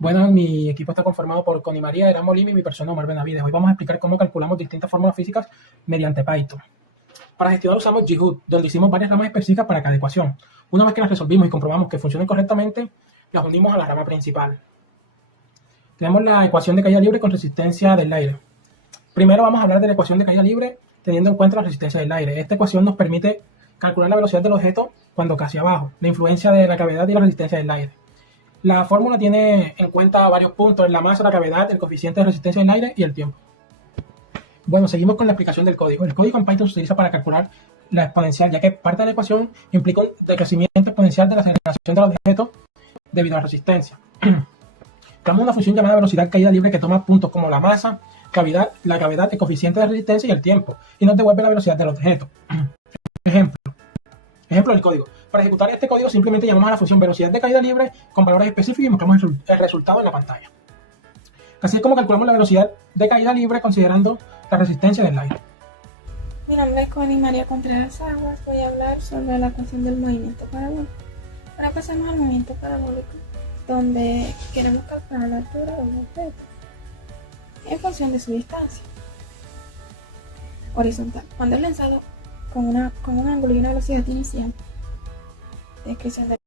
Bueno, mi equipo está conformado por Connie María, Era Molina y mi persona Omar Benavides. Hoy vamos a explicar cómo calculamos distintas fórmulas físicas mediante Python. Para gestionar usamos GHOOD, donde hicimos varias ramas específicas para cada ecuación. Una vez que las resolvimos y comprobamos que funcionen correctamente, las unimos a la rama principal. Tenemos la ecuación de caída libre con resistencia del aire. Primero vamos a hablar de la ecuación de caída libre teniendo en cuenta la resistencia del aire. Esta ecuación nos permite calcular la velocidad del objeto cuando casi abajo, la influencia de la gravedad y la resistencia del aire. La fórmula tiene en cuenta varios puntos: la masa, la gravedad, el coeficiente de resistencia del aire y el tiempo. Bueno, seguimos con la explicación del código. El código en Python se utiliza para calcular la exponencial, ya que parte de la ecuación implica un decrecimiento exponencial de la aceleración del objeto debido a la resistencia. Creamos una función llamada velocidad caída libre que toma puntos como la masa, la gravedad, el coeficiente de resistencia y el tiempo, y nos devuelve la velocidad del objeto. Ejemplo del código. Para ejecutar este código simplemente llamamos a la función velocidad de caída libre con valores específicos y mostramos el resultado en la pantalla. Así es como calculamos la velocidad de caída libre considerando la resistencia del aire. Mi nombre es Connie María Contreras Aguas. Voy a hablar sobre la ecuación del movimiento parabólico. Ahora pasamos al movimiento parabólico, donde queremos calcular la altura de un objeto en función de su distancia horizontal. Cuando es lanzado con un ángulo y una velocidad inicial, descripción del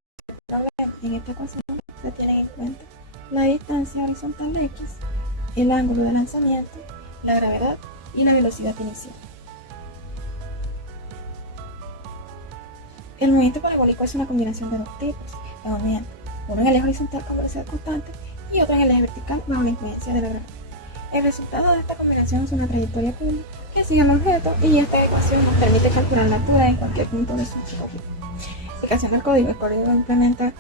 problema. En esta ecuación se tienen en cuenta la distancia horizontal X, el ángulo de lanzamiento, la gravedad y la velocidad inicial. El movimiento parabólico es una combinación de dos tipos de movimiento, uno en el eje horizontal con velocidad constante y otro en el eje vertical bajo la influencia de la gravedad. El resultado de esta combinación es una trayectoria curva que sigue el objeto, y esta ecuación nos permite calcular la altura en cualquier punto de su recorrido. Aplicación del código. El código implementa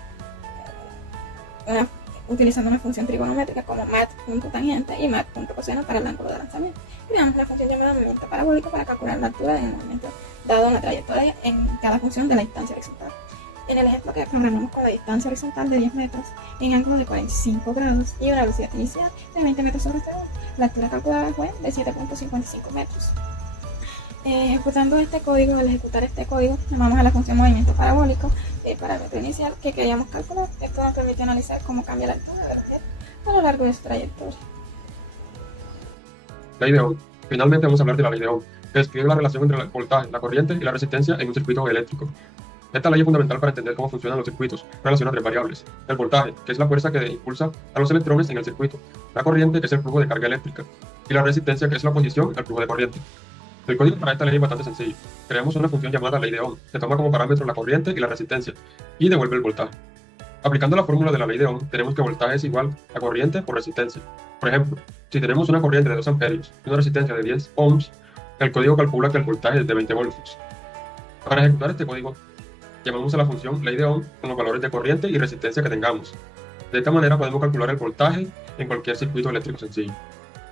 utilizando una función trigonométrica como mat.tangente y mat.coseno para el ángulo de lanzamiento. Creamos una función llamada movimiento parabólico para calcular la altura del movimiento dado una trayectoria en cada función de la distancia horizontal. En el ejemplo que programamos con la distancia horizontal de 10 metros en ángulo de 45 grados y una velocidad inicial de 20 metros sobre segundo, la altura calculada fue de 7.55 metros. Ejecutando este código, al ejecutar este código, llamamos a la función movimiento parabólico el parámetro inicial que queríamos calcular. Esto nos permite analizar cómo cambia la altura del objeto a lo largo de su trayectoria. Ley de Ohm. Finalmente vamos a hablar de la ley de Ohm, que describe la relación entre el voltaje, la corriente y la resistencia en un circuito eléctrico. Esta ley es fundamental para entender cómo funcionan los circuitos. Relaciona tres variables: el voltaje, que es la fuerza que impulsa a los electrones en el circuito; la corriente, que es el flujo de carga eléctrica; y la resistencia, que es la oposición al flujo de corriente. El código para esta ley es bastante sencillo. Creamos una función llamada ley de Ohm, que toma como parámetro la corriente y la resistencia, y devuelve el voltaje. Aplicando la fórmula de la ley de Ohm, tenemos que voltaje es igual a corriente por resistencia. Por ejemplo, si tenemos una corriente de 2 amperios y una resistencia de 10 ohms, el código calcula que el voltaje es de 20 voltios. Para ejecutar este código, llamamos a la función ley de Ohm con los valores de corriente y resistencia que tengamos. De esta manera podemos calcular el voltaje en cualquier circuito eléctrico sencillo.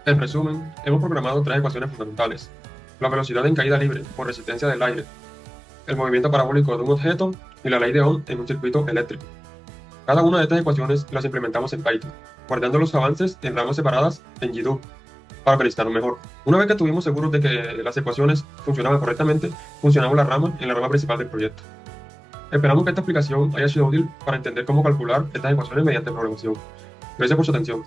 En resumen, hemos programado tres ecuaciones fundamentales: la velocidad en caída libre por resistencia del aire, el movimiento parabólico de un objeto y la ley de Ohm en un circuito eléctrico. Cada una de estas ecuaciones las implementamos en Python, guardando los avances en ramas separadas en GHOOD para felicitarnos mejor. Una vez que estuvimos seguros de que las ecuaciones funcionaban correctamente, funcionamos la rama en la rama principal del proyecto. Esperamos que esta explicación haya sido útil para entender cómo calcular estas ecuaciones mediante programación. Gracias por su atención.